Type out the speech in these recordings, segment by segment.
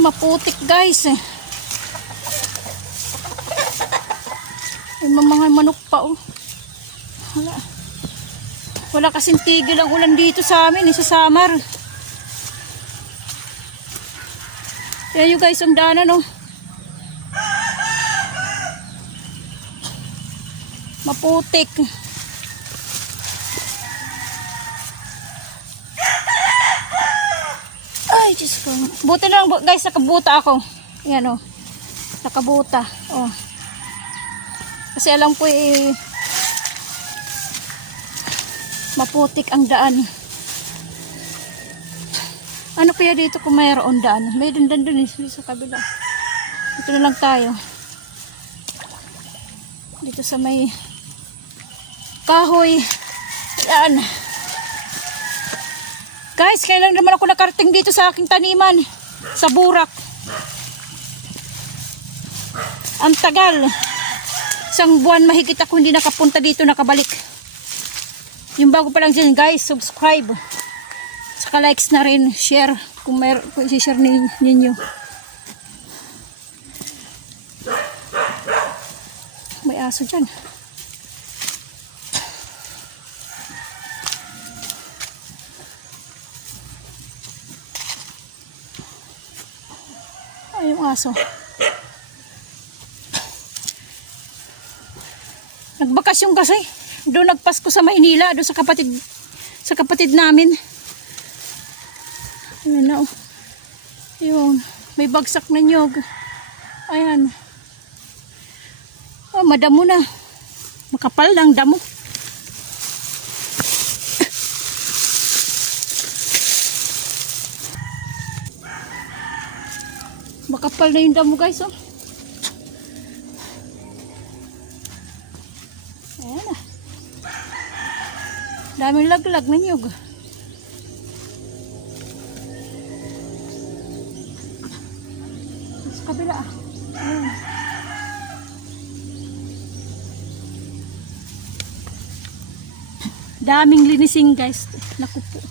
Maputik guys. May mga manok pa oh. Wala kasing tigil ang ulan dito sa amin sa Samar. Yan yung guys ang daanan oh. Maputik. Ay, Diyos ko. Buti na lang guys, nakabuta ako. Ayan o. Nakabuta. Oh. Kasi alam ko maputik ang daan. Ano kaya dito kung mayroon daan? May dandan dun sa kabila. Dito na lang tayo. Dito sa may kahoy. Ayan. Guys, kailan naman ako nakarating dito sa aking taniman? Sa Burak. Ang tagal. Isang buwan mahigit ako hindi nakapunta dito, nakabalik. Yung bago pa lang dyan guys, subscribe. Saka likes na rin, share. Kung i-share ninyo. May aso dyan. Ay, yung aso. Nagbakasyon kasi. Doon nagpasko sa Maynila, doon sa kapatid namin. Ayan na oh. Yun, may bagsak na nyog. Ayan. Oh, madamo na. Makapal lang damo. Makapal na yung damo guys oh. Ayan na. Daming laglag na nyog. Sa kabila ah. Ayan. Daming linising guys. Naku po.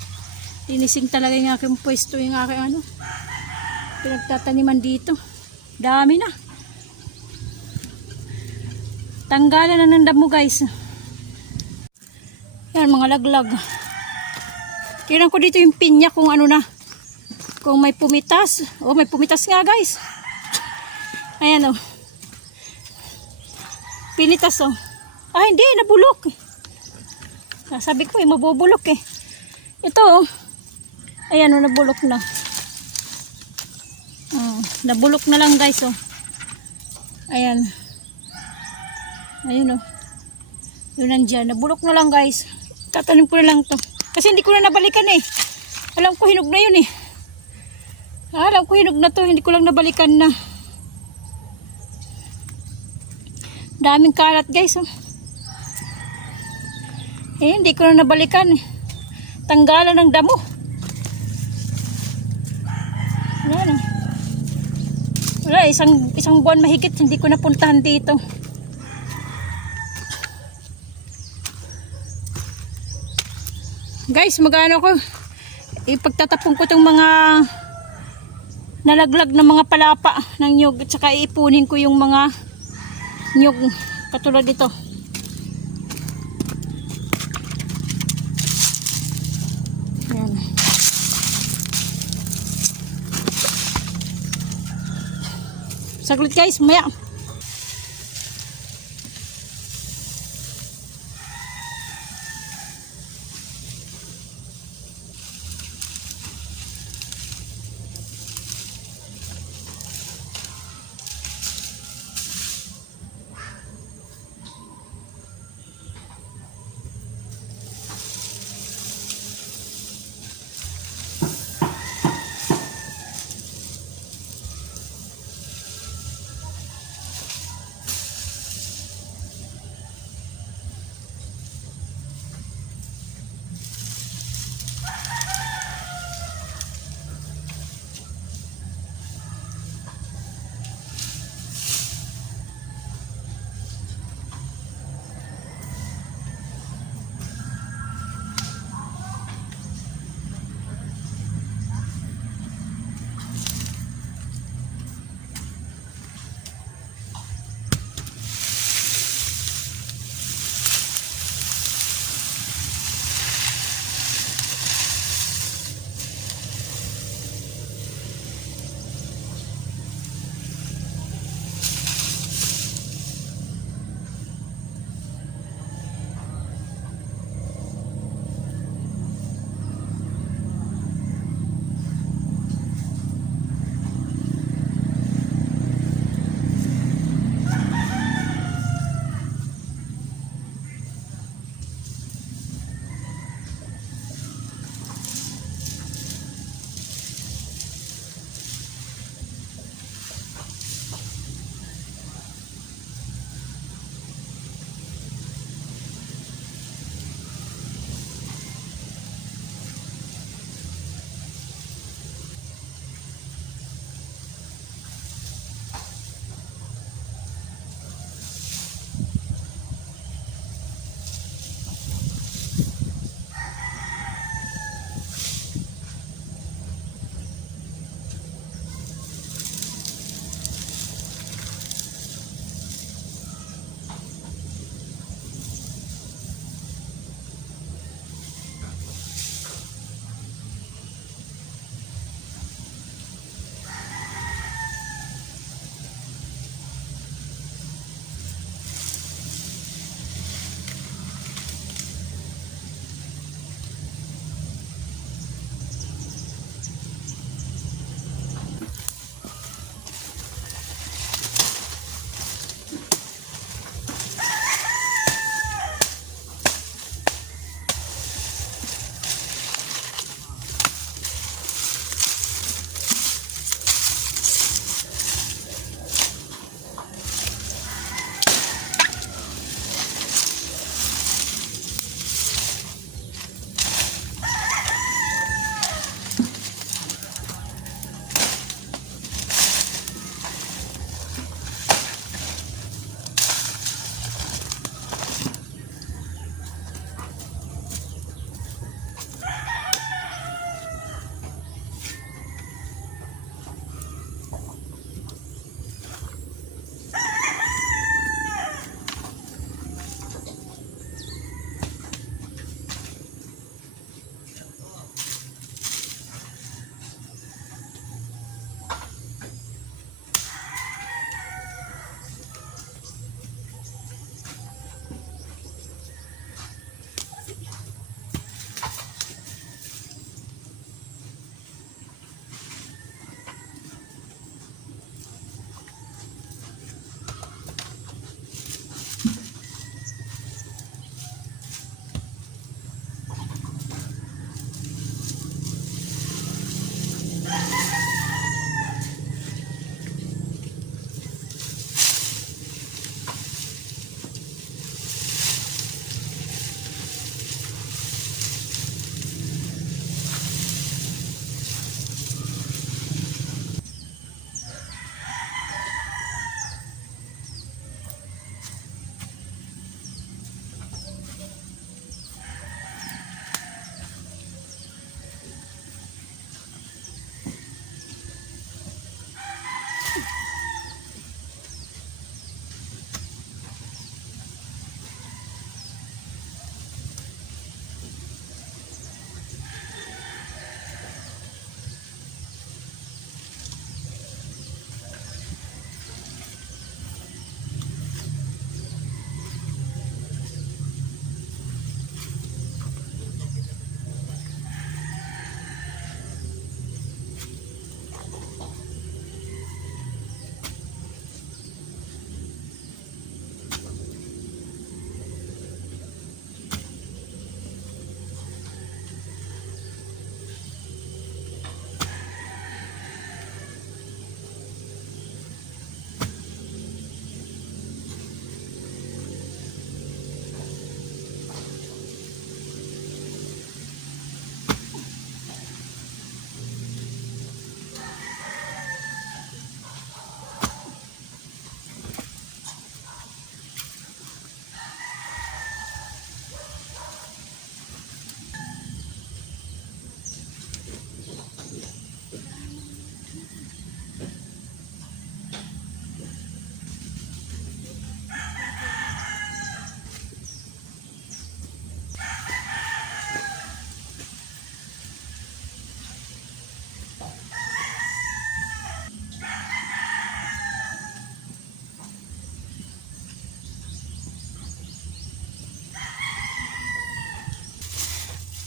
Linising talaga yung aking pwesto, yung aking ano. Pinagtataniman dito. Dami na. Tanggalan na ng damo guys. Yan mga laglag. Tingnan ko dito yung pinya kung ano na. Kung may pumitas. Oh, may pumitas nga guys. Ayan oh. Pinitas oh. Ah, hindi. Nabulok. Sabi ko mabubulok eh. Ito oh. Ayan oh, nabulok na. Nabulok na lang guys oh. Ayan. Ayun oh. Yun nandyan. Nabulok na lang guys. Tatanim ko na lang to. Kasi hindi ko na nabalikan eh. Alam ko hinog na yun eh. Alam ko hinog na to. Hindi ko lang nabalikan na. Daming kalat guys oh. Hindi ko na nabalikan eh. Tanggalan ng damo. Ayan oh. Wala, isang buwan mahigit hindi ko napuntahan dito. Guys, magano ko ipagtatapon ko tong mga nalaglag na mga palapa ng nyug at saka iipunin ko yung mga nyug katulad dito. Ayan. Saglit guys, maya.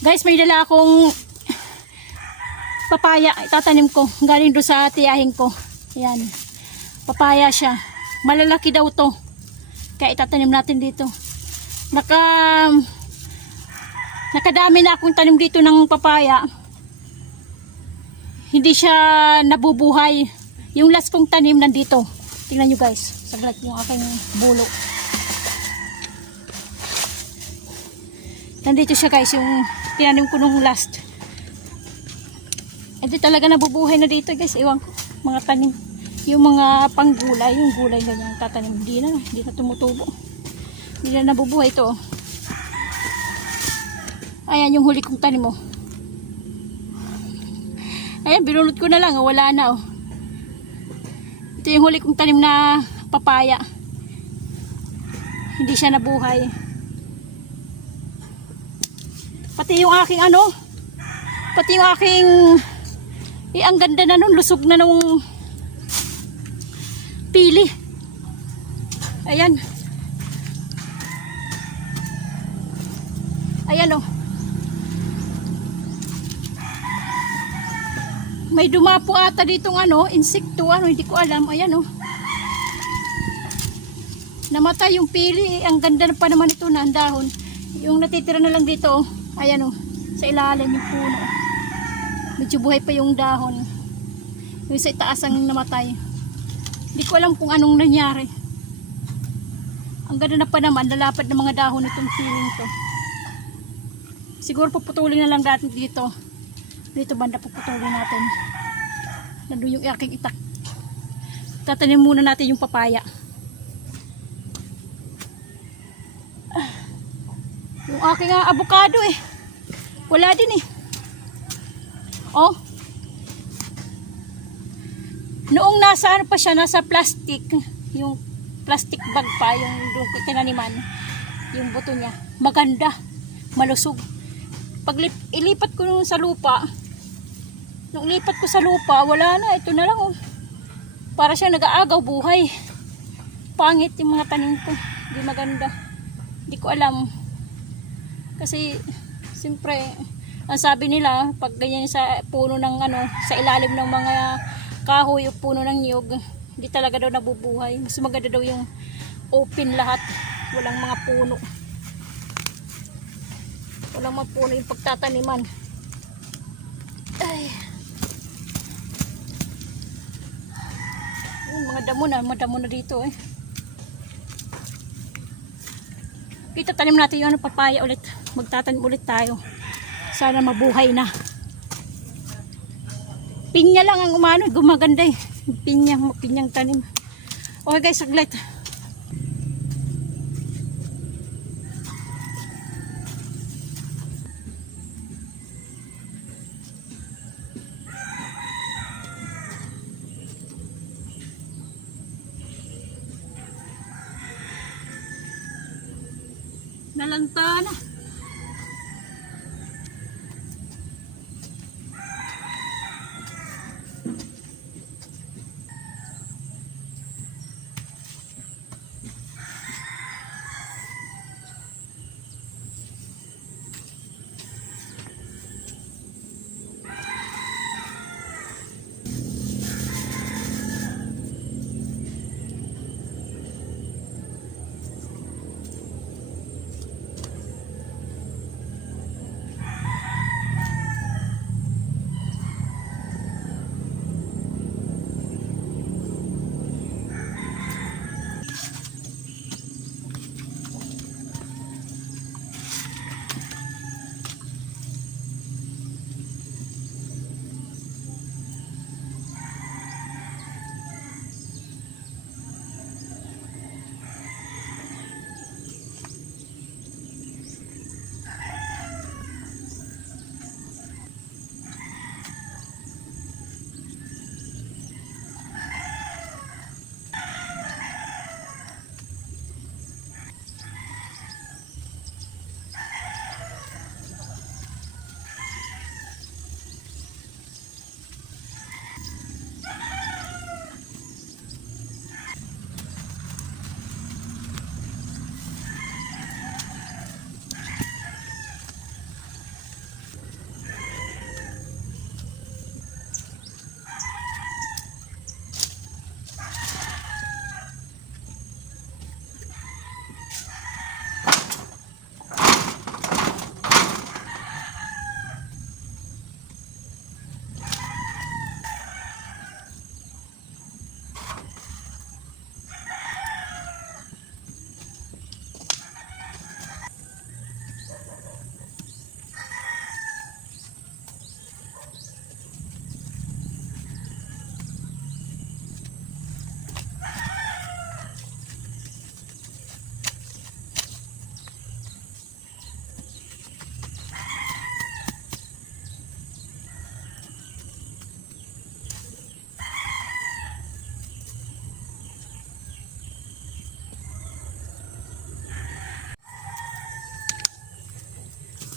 Guys, may dala akong papaya. Itatanim ko. Galing doon sa tiyahin ko. Ayan. Papaya siya. Malalaki daw to. Kaya itatanim natin dito. Nakadami na akong tanim dito ng papaya. Hindi siya nabubuhay. Yung last kong tanim nandito. Tingnan nyo guys. Saglit yung aking bulo. Nandito siya guys. Yung tinanim ko nung last. Hindi talaga nabubuhay na dito guys. Ewan ko. Mga tanim. Yung mga panggulay. Yung gulay ganyan tatanim. Hindi na tumutubo. Hindi na nabubuhay ito. Ayan yung huli kong tanim mo. Ayan, binunot ko na lang. Wala na oh. Ito yung huli kong tanim na papaya. Hindi siya nabuhay. Pati yung aking pati yung aking ang ganda na nun. Lusog na nung pili. Ayan. Ayan oh. May dumapo ata ditong insekto, hindi ko alam. Ayan oh. Namatay yung pili. Ang ganda pa naman ito na ang dahon. Yung natitira na lang dito oh. Ayan oh. Sa ilalim yung puno. Medyo buhay pa yung dahon. Yung sa itaas ang namatay. Hindi ko alam kung anong nangyari. Ang ganda na pa naman. Lalapad ng mga dahon itong piling to. Siguro puputulin na lang natin dito. Dito banda puputulin natin. Nandun yung aking itak. Tatanim muna natin yung papaya. Yung aking avocado wala din Oh. Noong nasa pa siya, nasa plastic. Yung plastic bag pa, yung tinaniman. Yung buto niya. Maganda. Malusog. Pag ilipat ko sa lupa, nung ilipat ko sa lupa, wala na. Ito na lang oh. Para siya nag-aagaw buhay. Pangit yung mga tanim ko. Hindi maganda. Hindi ko alam. Kasi, siyempre, ang sabi nila, pag ganyan sa puno ng sa ilalim ng mga kahoy o puno ng niyog, hindi talaga daw nabubuhay. Mas maganda daw yung open lahat. Walang mga puno. Walang mga puno yung pagtataniman. Ay. Yung mga damo na dito Kita tanim natin yung papaya ulit. Magtatanim ulit tayo. Sana mabuhay na. Pinya lang ang gumaganda pinyang tanim. Okay guys, saglit. Nalanta na.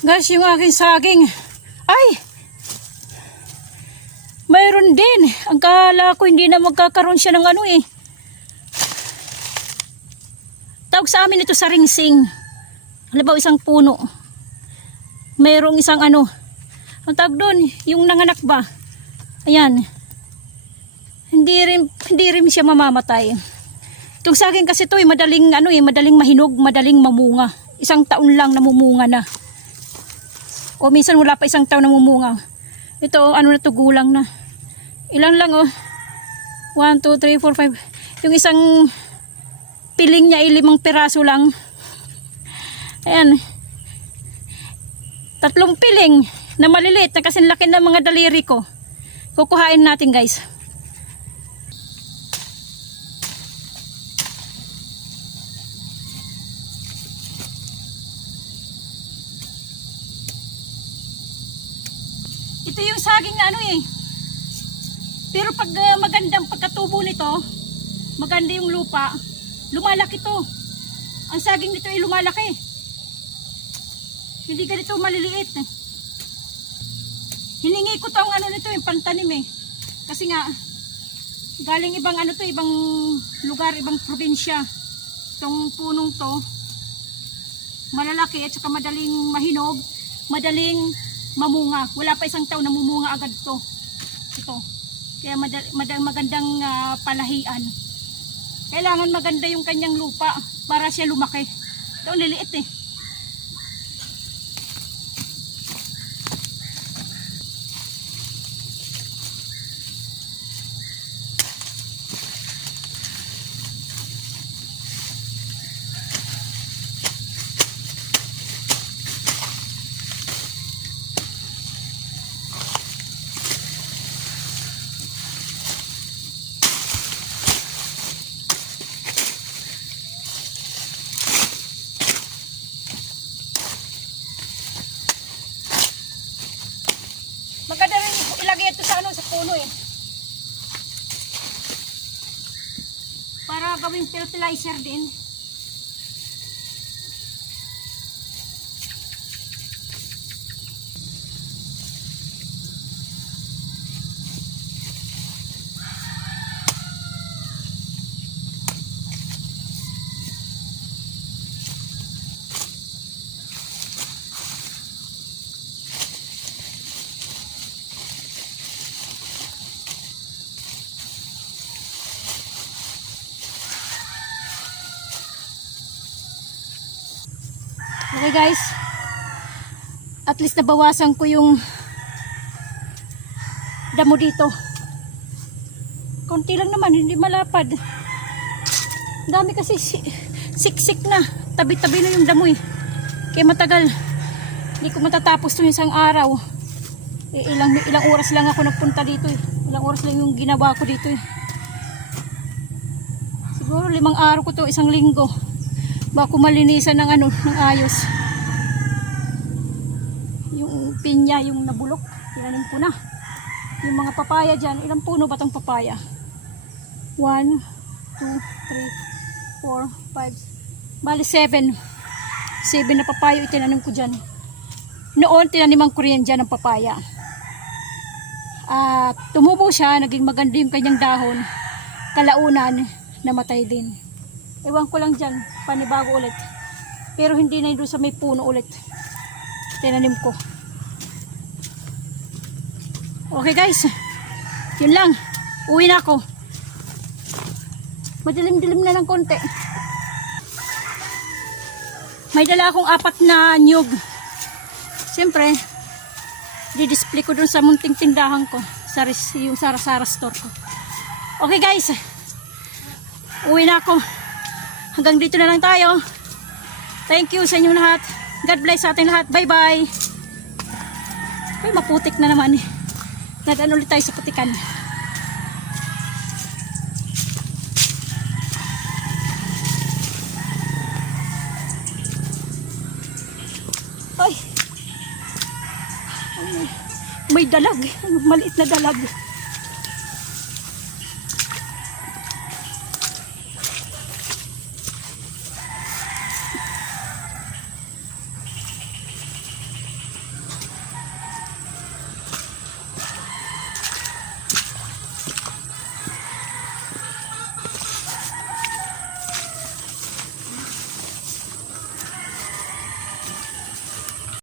Guys, yung aking saging. Ay! Mayroon din. Ang kala ko hindi na magkakaroon siya ng ano eh. Tawag sa amin ito sa ringsing. Halimbawa isang puno. Mayroong isang ano. Ang tawag doon, yung nanganak ba? Ayan. Hindi rin siya mamamatay. Itong saging kasi ito madaling ano madaling mahinog, madaling mamunga. Isang taon lang namumunga na. O minsan wala pa isang taon namumunga. Ito ano na to, gulang na. Ilan lang 1, 2, 3, 4, 5. Yung isang piling niya ay 5 piraso lang. Ayan. 3 piling na maliliit na kasi laki ng mga daliri ko. Kukuhain natin guys. Ito yung saging na ano eh. Pero pag magandang pagkatubo nito, maganda yung lupa, lumalaki to. Ang saging nito ay lumalaki. Hindi ganito maliliit. Hiningi ko to ang ano nito, yung pantanim eh. Kasi nga, galing ibang ano to, ibang lugar, ibang probinsya. Itong punong to, malalaki at saka madaling mahinog, madaling mamunga. Wala pa isang taon namumunga agad to. Ito. Kaya magandang palahian. Kailangan maganda yung kanyang lupa para siya lumaki. Ito liliit eh. Maganda rin ilagay ito sa ano, sa puno eh. Para gawing fertilizer din. Okay guys, at least nabawasan ko yung damo dito. Konti lang naman, hindi malapad. Dami kasi siksik na, tabi-tabi na yung damo eh. Kaya matagal, hindi ko matatapos itong isang araw. Ilang oras lang ako nagpunta dito eh. Ilang oras lang yung ginawa ko dito eh. Siguro 5 araw ko to, 1 linggo. Bako malinisan ng ano, ng ayos. Yung pinya, yung nabulok, tinanim ko na. Yung mga papaya dyan, ilang puno ba itong papaya? 1, 2, 3, 4, 5, bali 7. 7 na papaya itinanim ko dyan. Noon, tinaniman ko rin dyan ng papaya. Tumubo siya, naging maganda yung kanyang dahon. Kalaunan, namatay din. Ewan ko lang dyan, panibago ulit. Pero hindi na doon sa may puno ulit. Tinanim ko. Okay guys, yun lang. Uwi na ako. Madilim-dilim na ng konti. May dala akong 4 na nyug. Siyempre, di-display ko doon sa munting tindahan ko. Yung Sara-Sara store ko. Okay guys, uwi na ako. Hanggang dito na lang tayo. Thank you sa inyo lahat. God bless sa ating lahat. Bye-bye. Ay, maputik na naman eh. Nadaan ulit tayo sa putikan. Ay. May dalag. Maliit na dalag.